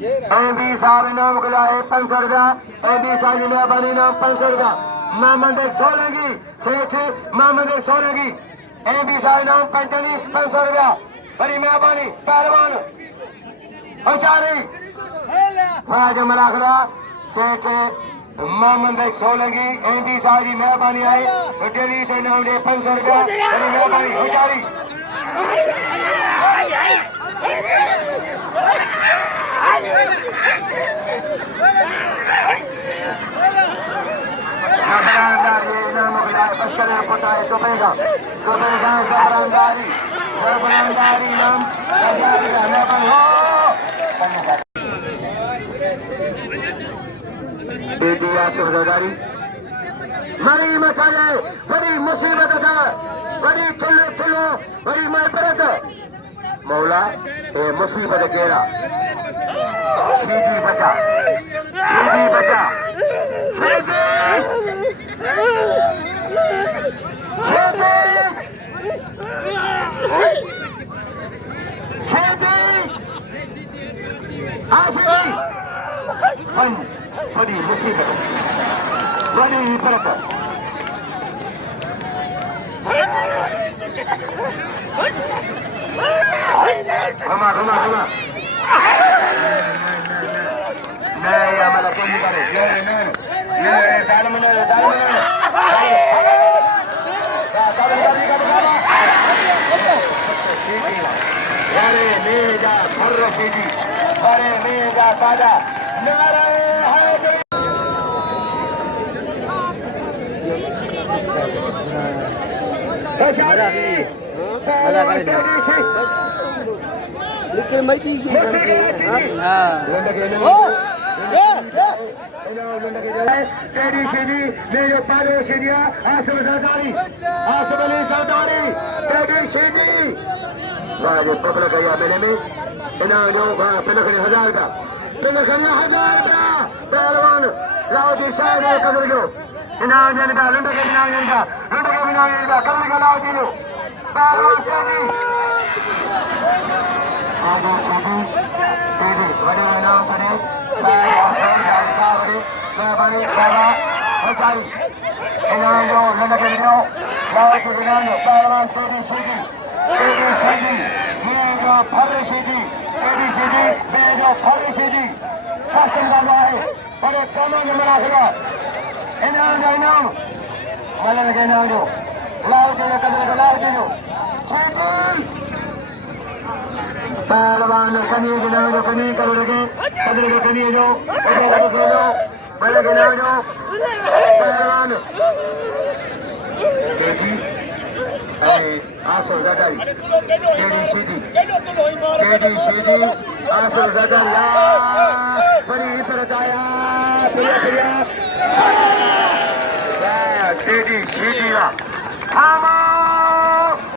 MP साहब इनाम मिला है 500 रुपया। एमपी साहब की मेहरबानी इनाम 500 रुपया। मोहम्मद सोलंगी सेठ मोहम्मद सोलंगी एमपी साहब इनाम 500 रुपया। बड़ी मेहरबानी पहलवान औचारी राजा मलाखरा सेठ मोहम्मद सोलंगी एमपी साहब की मेहरबानी आई डेली से इनाम दे 500 रुपया। बड़ी मेहरबानी औचारी मरी मसाले बड़ी मुसीबत था बड़ी थुल्लो थुल्लो बड़ी महबरत मौला ए मुसीबत केड़ा शीदी बचा शीदी बचा बड़ी मुसीबत बड़ी बरकत घुमा घुमा घुमा नहीं हमारा कोई नहीं करे ये दाल में अरे मेजा फर्र शीदी अरे मेजा ताजा नारे लेकिन मैं भी ये समझे तेरी शीदी मेरे पालो शीदिया आसम सरदारी आसम अली सरदारी तेरी शीदी वाह पब्लिक है मेले में इनाम जो पिलखने 1000 का पिलखने 1000 का पहलवान लाओ जी शायद कदर जो इनाम जनका लुंड के इनाम जनका कदर का लाओ जी लो पहलवान शीदी आगे शीदी तेरी बड़े इनाम करे मेहरबानी बाबा औचारी इनाम जो लुंड के इनाम लाओ जी इनाम जो पहलवान शीदी शीदी तेरी शीदी ये जो फर शीदी तेरी शीदी ये जो फर शीदी शासन का है बड़े कानून में मलाखरा इनाम जो इनाम मलन के इनाम जो लाओ जी कदर का लाओ जी जो पहलवान कनी के नाम जो कनी कदर के कनी जो बड़े के नाम जो पहलवान आसो जगल केडी शीदी आसो जगल बड़ी परदाया केडी शीदी